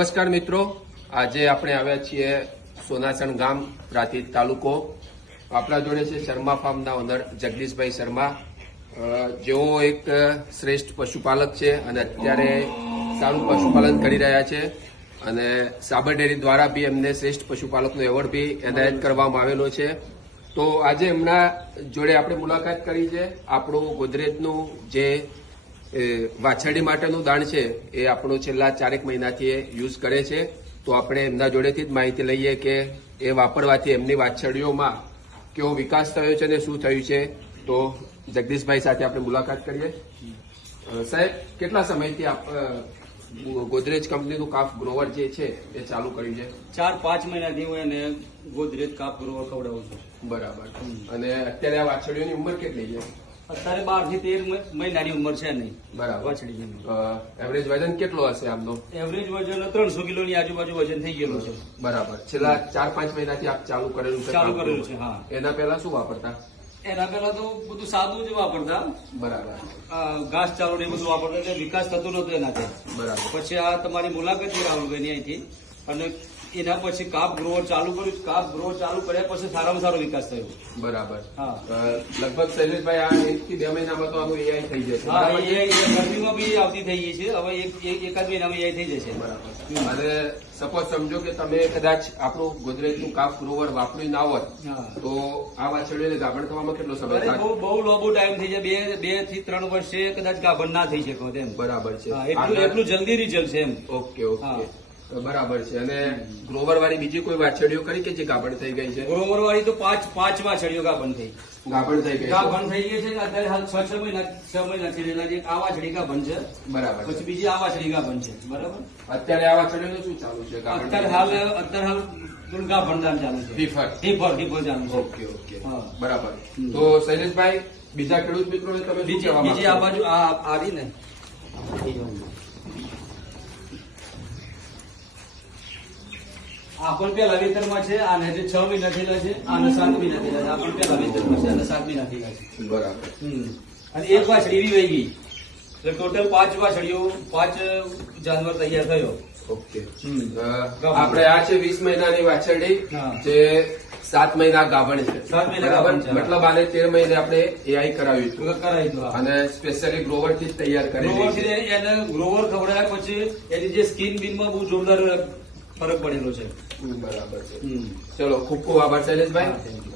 નમસ્કાર મિત્રો, આજે આપણે આવ્યા છીએ સોનાસણ ગામ, પ્રાંતિજ તાલુકો. આપણા જોડે છે શર્મા ફાર્મના ઓનર જગદીશભાઈ શર્મા. જેઓ એક શ્રેષ્ઠ પશુપાલક છે અને અત્યારે સારું પશુપાલન કરી રહ્યા છે અને સાબર ડેરી દ્વારા બી એમને શ્રેષ્ઠ પશુપાલકનો એવોર્ડ બી એનાયત કરવામાં આવેલો છે. તો આજે એમના જોડે આપણે મુલાકાત કરી છે. આપણું ગોદરેજનું જે વાછરડી માટેનું દાણ છે એ આપણું છેલ્લા 4 મહિનાથી યુઝ કરે છે. તો આપણે એમના જોડેથી જ માહિતી લઈએ કે એ વાપરવાથી એમની વાછરડીઓમાં કેવો વિકાસ થયો છે અને શું થયું છે. તો જગદીશભાઈ સાથે આપણે મુલાકાત કરીએ. સાહેબ, કેટલા સમયથી આપ ગોદરેજ કંપનીનું કાફ ગ્રોવર જે છે એ ચાલુ કર્યું છે? 4-5 મહિનાથી હું એને ગોદરેજ કાફ ગ્રોવર ખવડાવું છું. બરાબર. અને અત્યારે આ વાછરડીઓની ઉંમર કેટલી છે? અત્યારે 12 થી 13 મહિનાની ઉંમર છે નહીં. બરાબર. વાછડીની એવરેજ વજન કેટલો હશે આમનો? એવરેજ વજન 300 કિલોની આજુબાજુ વજન થઈ ગયેલું છે. બરાબર. છેલ્લા 4-5 મહિનાથી આપ ચાલુ કરેલું છે? ચાલુ કરેલું છે, હા. એના પહેલા શું વાપરતા? એના પહેલા તો બધું સાદું જ વાપરતા. બરાબર. ઘાસ ચાલુ ને એ બધું વાપરતા એટલે વિકાસ થતો નતો એનાથી. બરાબર. પછી આ તમારી મુલાકાત થઈ રાહુલભાઈની અહીંથી અને એના પછી કાપ ગ્રોવર ચાલુ કર્યું. કાપ ગ્રોવર ચાલુ કર્યા પછી સારામાં સારો વિકાસ થયો. બરાબર. હા. લગભગ શૈલેષભાઈ આ 1 થી 2 મહિનામાં તો આનું એઆઈ થઈ જશે. હા, એ ગરમીમાં બી આવતી થઈ ગઈ છે. હવે એકાદ મહિનામાં એઆઈ થઈ જશે. બરાબર. અને સપોઝ સમજો કે તમે કદાચ આપણું ગોદરેજનું કાપ ગ્રોવર વાપર્યું ના હોત તો આ વાછરડીઓને ગાભણ થવામાં કેટલો સમય અરે થાય? બહુ લાંબો ટાઈમ થઈ જાય. 2 થી 3 વર્ષે કદાચ ગાભણ ના થઈ શકો તેમ. બરાબર છે. એટલું જલ્દી રિઝલ્ટ છે એમ. ઓકે. બરાબર છે. અને ગ્રોવર વાળી બીજી કોઈ વાછરડીઓ કરી કે જે ગાભણ થઈ ગઈ છે? ગ્રોવર વાળી તો પાંચ વાછડીઓ ગાભણ થઈ ગઈ છે. અત્યારે હાલ 6 મહિના થયેલા છે. આ વાછડી ગાભણ છે. બરાબર. પછી બીજી આ વાછડી ગાભણ છે. બરાબર. અત્યારે આ વાછરડીનું શું ચાલુ છે? અત્યારે હાલ ગાભણ દાન ચાલુ છે. હિફર ચાલુ છે. ઓકે. હા. બરાબર. તો શૈલેષભાઈ, બીજા ખેડૂત મિત્રોને તમે શું કહેવા બીજી આ બાજુ આવી ને આ પણ પેલા વેતરમાં છે. આને જે 6 મહિના થયેલા છે, આને 7 મહિના થયેલા છે. આ પણ પેલા વેતરમાં છે, આને 7 મહિના થયેલા છે. બરાબર. અને એક વાછડી એવી વહી ગઈ એટલે ટોટલ 5 વાછડીઓ 5 જાનવર તૈયાર થયો. ઓકે. આપણે આ છે 20 મહિનાની વાછરડી હા. જે 7 મહિના ગાભણ છે. 7 મહિના બરાબર. ગાભણ છે. મતલબ આને 13 મહિને આપણે એઆઈ કરાવ્યું હતું કરાવી દો. અને સ્પેશિયલી ગ્રોવર થી જ તૈયાર કરેલી ગ્રોવર છે. એને ગ્રોવર ખવડાવ્યા પછી એની જે સ્કિન બિનમાં બહુ જોરદાર ફરક પડેલો છે. બરાબર છે. ચલો, ખૂબ ખૂબ આભાર શૈલેષભાઈ. હા, thank you.